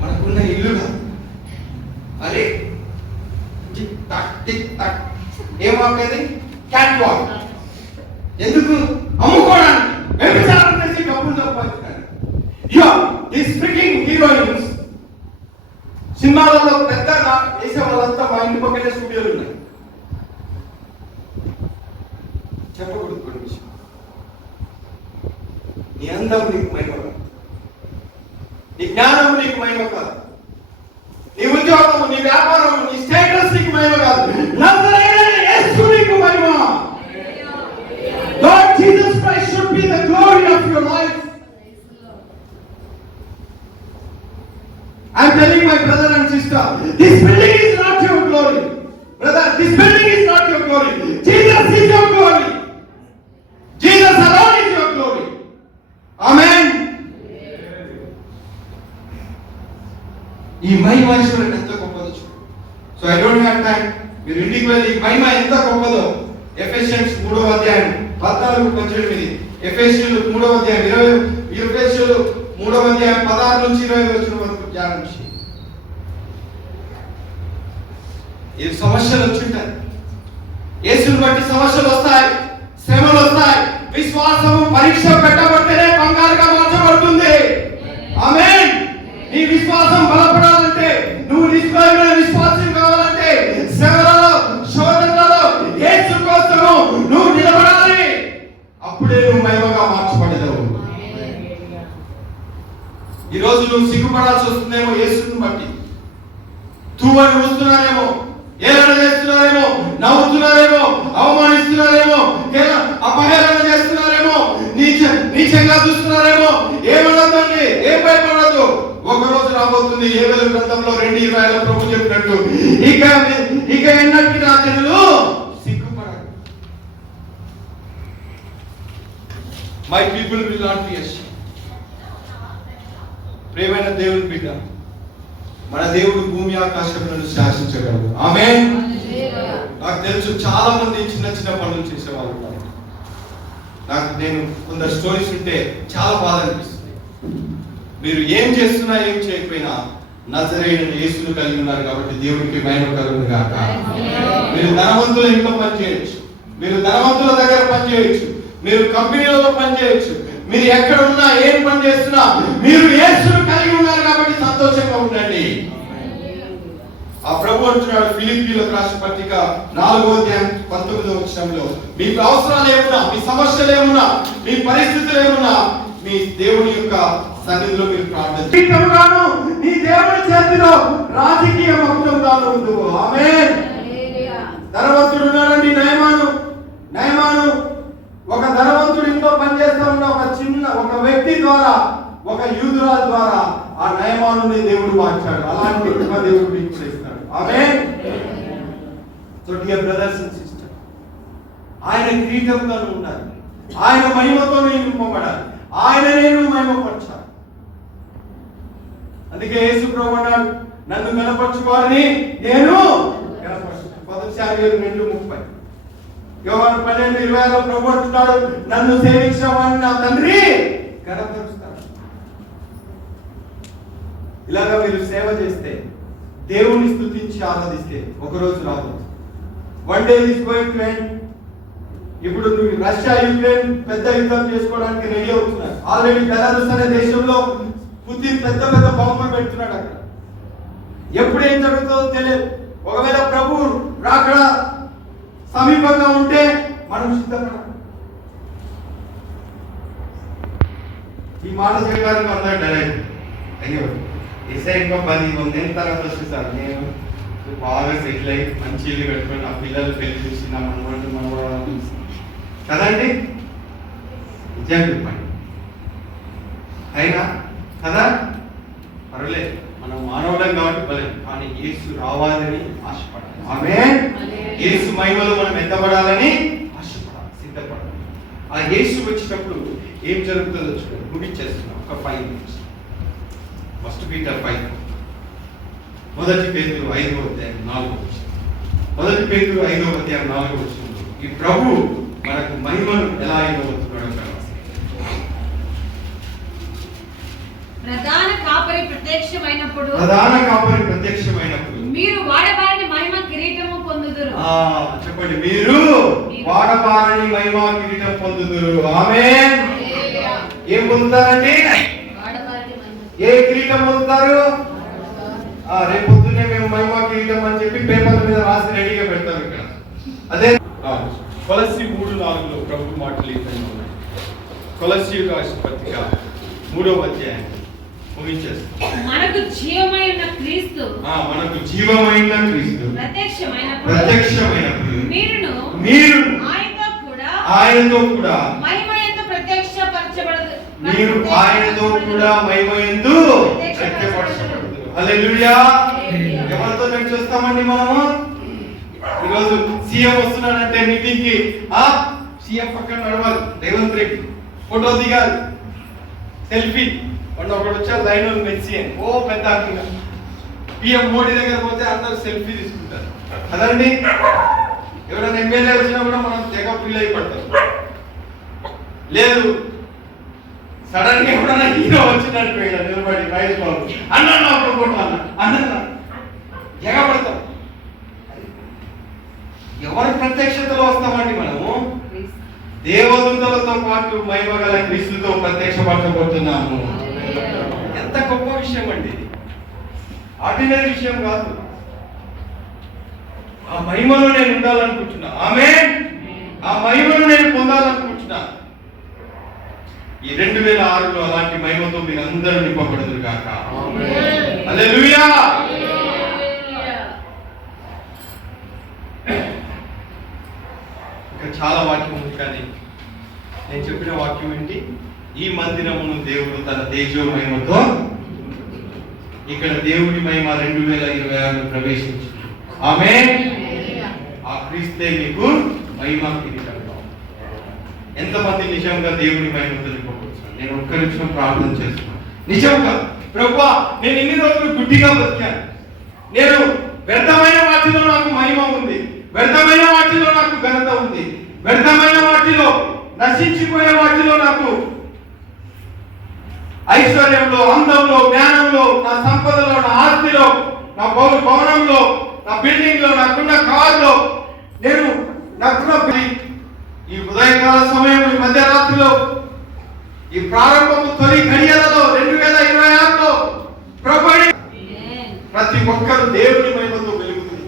మనకున్న ఇల్లుగా అదే టిక్ టాక్ టిక్ టాక్ ఏం వాకేది? Cat walk. ఎందుకు? అమ్ముకోవడానికి, వ్యభిచారం చేసి డబ్బులు సంపాదించడానికి. ఈ స్పీకింగ్ హీరోయిన్స్ సినిమాలలో పెద్దగా వేసే వాళ్ళంతా మా ఇంటి పక్కనే స్టూడియోలు ఉన్నాయి. చెప్పకూడదు కొన్ని విషయం. నీ అందం నీకు మహిమ కాదు, నీ జ్ఞానం నీకు మహిమ కాదు, నీ ఉద్యోగము, నీ వ్యాపారం, నీ స్టేటస్ నీకు మహిమ కాదు. నజరేయుడైన యేసు నీకు మహిమ. Lord Jesus Christ should be the glory of your life. I am telling my brother and sister, this building is not your glory. Brother, this building is not your glory. Jesus is your glory. Jesus alone is your glory. Amen. ఈ మహిమ ఐశ్వర్యం ఎంత గొప్పదో చూడు. So I don't have time. మీరు ఇంటికి వెళ్ళి ఈ మహిమ ఎంత గొప్పదో ఎఫెసియన్స్ 3వ అధ్యాయం 14-18, ఎఫెసీయులు 3వ అధ్యాయం 20, ఎఫెసీయులు 3వ అధ్యాయం 16 నుంచి 20 వచనం వరకు ధ్యానం చేయండి. ఈ సమస్యలు వచ్చుంటాయి, యేసుని బట్టి సమస్యలు వస్తాయి, శ్రమలు వస్తాయి. విశ్వాసము పరీక్ష పెట్టబడితేనే బంగారుగా మార్చబడుతుంది. ఆమేన్. నీ విశ్వాసం బలపడాలంటే, నువ్వు నిష్కలమైన విశ్వాసం కావాలంటే, శ్రమలలో, శోధనలలో యేసు కోసము నువ్వు నిలబడాలి. అప్పుడే నువ్వు మహిమగా మార్చబడతావు. ఈరోజు నువ్వు సిగ్గుపడాల్సి వస్తుందేమో యేసుని బట్టి. తూవని వస్తున్నారేమో, ఏలన చేస్తున్నారేమో, నవ్వుతున్నారేమో, అవమానిస్తున్నారేమో, అపహేళన చేస్తున్నారేమో, నీచంగా చూస్తున్నారేమో. ఏమనదండి, ఏం భయపడదు. ఒక రోజు రాబోతుంది యోవేలు గ్రంథంలో 2:20 ప్రభు చెప్పినట్టు, ఇక ఎన్నటికి నా జనులు సిగ్గుపడరు. My people will not be ashamed. ప్రియమైన దేవుని బిడ్డ, మన దేవుడు భూమి ఆకాశములను శాసించగలడు. ఆమేన్. నాకు తెలుసు చాలా మంది చిన్న చిన్న పనులు చేసేవాళ్ళు ఉన్నారు. నేను కొందరు స్టోరీస్ ఉంటే చాలా బాధ అనిపిస్తుంది. మీరు ఏం చేస్తున్నా ఏం చేయకపోయినా నజరేయుడైన యేసును కలిగి ఉన్నారు కాబట్టి దేవునికి మహిమ కలుగును గాక. మీరు ధనవంతుల ఇంట్లో పని చేయొచ్చు, మీరు ధనవంతుల దగ్గర పని చేయొచ్చు, మీరు కంపెనీలలో పని చేయొచ్చు, మీరు ఎక్కడ ఉన్నా ఏం పని చేస్తున్నా మీరు యేసును కలిగి ఉన్నారు కాబట్టి సంతోషంగా ఉండండి. ఆ ప్రభు అంటున్నాడు ఫిలిప్పీయులకు రాసిన పత్రిక 4వ అధ్యాయం 19వ వచనంలో, మీకు అవసరాలు ఏమున్నా, మీ సమస్యలు ఏమున్నా, మీ పరిస్థితులు ఏమున్నా, మీ దేవుని యొక్క సన్నిధిలో మీరు ప్రార్థించండి. నీ దేవుని చేతిలో రాజకీయ మగ్నంగాను ఉండు. ఆమేన్. ధనవంతుడు ఉన్నాడండి నయమాను ఒక ధనవంతుడు ఇంట్లో పనిచేస్తా ఉన్న ఒక వ్యక్తి ద్వారా, ఒక యూదురాజు ద్వారా ఆ నయమానుని దేవుడు మార్చాడు. అలాంటి కృప దేవుడు మీకు ఇస్తాడు. ఆమేన్. So dear brothers and sisters, ఆయన కిరీటంగా ఉండాలి, ఆయన మహిమతో నింపబడాలి, ఆయన నేను మహిమపరచాలి. అందుకే యేసు ప్రభువు అన్నాడు, నన్ను కనపరచువారిని నేను కనపరుస్తాను. 1 శామ్యూయేలు 2:30. యోహాను 12:26 ప్రభు అంటున్నాడు, నన్ను సేవించిన వాడిని నా తండ్రి కనపరుస్తాడు. ఇలాగా మీరు సేవ చేస్తే, దేవుని స్తుతించి ఆరాధిస్తే ఒకరోజు రాబోతుంది. One day is going to end. ఇప్పుడు రష్యా యుక్రెయిన్ పెద్ద యుద్ధం చేసుకోవడానికి రెడీ అవుతున్నారు. ఆల్రెడీ బెలారస్ అనే దేశంలో పుతిన్ పెద్ద పెద్ద బాంబులు పెడుతున్నాడు. అక్కడ ఎప్పుడు ఏం జరుగుతుందో తెలియదు. ఒకవేళ ప్రభు రాకడ సమీపంగా ఉంటే మనం సిద్ధపడాలి. ఈ మాట చేయడానికి అందరూ డైరెక్ట్ ఈసారి ఇంకో 10 ఏళ్ళ తర్వాత వస్తే సార్ నేను బాగా సెటిల్ అయ్యి మంచి ఇల్లు కట్టుకొని నా పిల్లలు పెళ్లి చూసి నా మనవాళ్ళు కదండి, నిజంగా చెప్పండి. అయినా కదా పర్వాలేదు, మనం మానవులం కాబట్టి పర్లేదు, కానీ యేసు రావాలని ఆశపడాలి. ఆమేన్. యేసు మహిమలో మనం ఎత్తబడాలని ఆశపడాలి, సిద్ధపడాలి. ఆ యేసు వచ్చినప్పుడు ఏం జరుగుతుందో చూడండి. ముగించేస్తున్నాం ఒక 5 నిమిషాలు. ఫస్ట్ పీటర్ 5, 1 పేతురు 5వ అధ్యాయం 4వ వచనం. 1 పేతురు 5వ అధ్యాయం 4వ వచనంలో ఈ ప్రభు మనకు మహిమను ఎలా ఇవ్వబోతున్నాడో కదా. ప్రధాన కాపరి ప్రత్యక్షమైనప్పుడు మీరు వాడబారని మహిమ కిరీటము పొందుదురు. చెప్పండి, మీరు వాడబారని మహిమ కిరీటం పొందుదురు. ఆమేన్. ఏం పొందుతారండి? ఏ కిరీటం పొందుతారు? రేపు పొద్దున్నే మేము మహిమ కిరీటం అని చెప్పి పేపర్ల మీద రాసి రెడీగా పెడతాం ఇక్కడ. అదే కొలస్సీ 3:4 ప్రభు మాటలు ఉన్నాయి. కొలస్సీ రాసిన పత్రిక 3వ అధ్యాయం ముగించేస్తాం. మనకు జీవమైన క్రీస్తు ప్రత్యక్షమైనప్పుడు మీరు ఆయనతో కూడా మహిమయందు ప్రత్యక్షపరచబడదు. హల్లెలూయా. ఎవరితో చూస్తామండి మనము? ఈరోజు సీఎం వస్తున్నాడంటే మీటింగ్ కి సీఎం పక్కన నడవాలి, రేవంత్ రెడ్డి ఫోటో దిగాలి, సెల్ఫీ. ఒకడు వచ్చారు లైన్ మెస్సీ అని ఓ పెద్ద ఆకంగా. పిఎం మోడీ దగ్గర పోతే అందరూ సెల్ఫీ తీసుకుంటారు కదండి. ఎవరైనా ఎమ్మెల్యే వచ్చినా కూడా మనం తెగ ఫీల్ అయి పడతాం. లేదు సడన్ గా ఎప్పుడైనా హీరో వచ్చినట్టు నిలబడి మహేష్ బాబు అన్న ఎగబడతాం. ఎవరి ప్రత్యక్షతలో వస్తామండి మనము? దేవదూతలతో పాటు మహిమ గల క్రీస్తుతో ప్రత్యక్షపరచబడుతున్నాము. ఎంత గొప్ప విషయం అండి, ఆర్డినరీ విషయం కాదు. ఆ మహిమలో నేను ఉండాలనుకుంటున్నా. ఆమేన్. ఆ మహిమను నేను పొందాలనుకుంటున్నా. ఈ 2006లో అలాంటి మహిమతో మీరు అందరూ నింపబడుదురు గాక. హల్లెలూయా. ఇంకా చాలా వాక్యం ఉంది, కానీ నేను చెప్పిన వాక్యం ఏంటి? ఈ మందిరమును దేవుడు తన తేజో మహిమతో, ఇక్కడ దేవుడి మహిమ 2026 ప్రవేశించింది. ఆమేన్. ఆ క్రీస్తే మీకు మహిమ కిరీటం. ఎంతమంది నిజంగా దేవుడి మహిమతో నింపబడుతున్నారు? నేను ఒక్క నిమిషం ప్రార్థన చేస్తున్నాను. నిజంగా ప్రభువా, నేను ఇన్ని రోజులు గుడ్డిగా బతికాను. నేను వ్యర్థమైన వాటిలో నాకు మహిమ ఉంది, వ్యర్థమైన వాటిలో నాకు ఘనత ఉంది, వ్యర్థమైన వాటిలో నశించిపోయే వాటిలో నాకు ఐశ్వర్యంలో, అందంలో, జ్ఞానంలో, నా సంపదలో, నా ఆస్తిలో, నా భవనంలో, నా బిల్డింగ్ లో, నాకున్న కార్లో, నేను నాకున్న ఈ ఉదయకాల సమయం, ఈ మధ్యరాత్రిలో, ఈ ప్రారంభము తొలి ఘడియలలో 2026లో ప్రభుని ప్రతి ఒక్కరు దేవుని మహిమతో వెలుగుతుంది.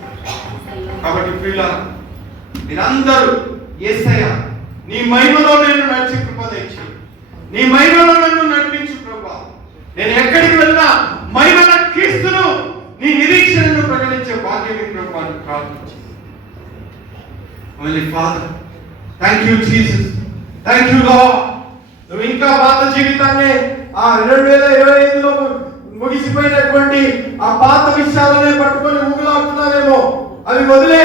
కాబట్టి ప్రియులారా, మీరందరూ యేసయ్య నీ మహిమలో నేను నడిచి కృప దయచేయి, నీ మహిమలో నన్ను నడిపించు ప్రభువా. నేను ఎక్కడికి వెళ్ళినా మహిమల క్రీస్తును, నీ నిరీక్షణను ప్రకటించే భాగ్యం ప్రభువాన్ని ప్రార్థించి. Father, thank you Jesus, thank you lord. నువ్వు ఇంకా పాత జీవితాన్ని ఆ 2025లో ముగిసిపోయినటువంటి ఆ పాత విషయాలనే పట్టుకొని ఊగులాడుతున్నావేమో, అవి వదిలే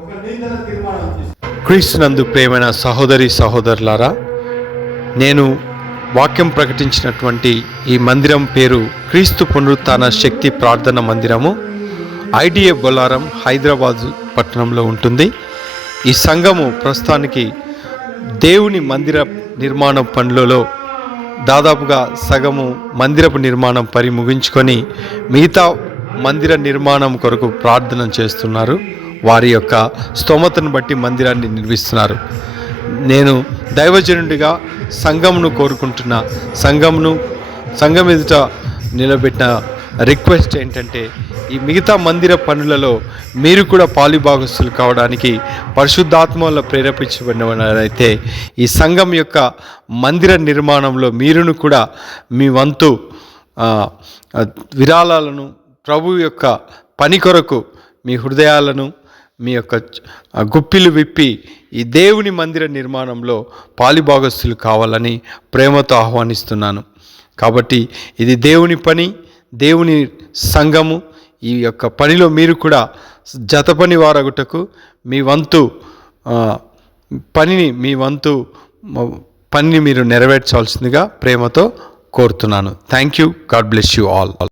ఒక నూతన తీర్మానం చేసి. క్రీస్తునందు ప్రేమైన సహోదరి సహోదరులారా, నేను వాక్యం ప్రకటించినటువంటి ఈ మందిరం పేరు క్రీస్తు పునరుత్థాన శక్తి ప్రార్థన మందిరము. ఐడిఏ బొల్లారం, హైదరాబాద్ పట్టణంలో ఉంటుంది. ఈ సంఘము ప్రస్తుతానికి దేవుని మందిర నిర్మాణ పనులలో దాదాపుగా సగము మందిరపు నిర్మాణం పని ముగించుకొని మిగతా మందిర నిర్మాణం కొరకు ప్రార్థన చేస్తున్నారు. వారి యొక్క స్తోమతను బట్టి మందిరాన్ని నిర్మిస్తున్నారు. నేను దైవజనుడిగా సంఘమును కోరుకుంటున్న, సంఘం ఎదుట నిలబెట్టిన రిక్వెస్ట్ ఏంటంటే, ఈ మిగతా మందిర పనులలో మీరు కూడా పాలుభాగస్తులు కావడానికి పరిశుద్ధాత్మ వల్ల ప్రేరేపించబడినవారైతే ఈ సంఘం యొక్క మందిర నిర్మాణంలో మీరును కూడా మీ వంతు విరాళాలను ప్రభు యొక్క పని కొరకు మీ హృదయాలను, మీ యొక్క గుప్పిలు విప్పి ఈ దేవుని మందిర నిర్మాణంలో పాలిభాగస్తులు కావాలని ప్రేమతో ఆహ్వానిస్తున్నాను. కాబట్టి ఇది దేవుని పని, దేవుని సంఘము. ఈ యొక్క పనిలో మీరు కూడా జతపని వారగుటకు మీ వంతు పనిని మీరు నెరవేర్చాల్సిందిగా ప్రేమతో కోరుతున్నాను. Thank you. God bless you all.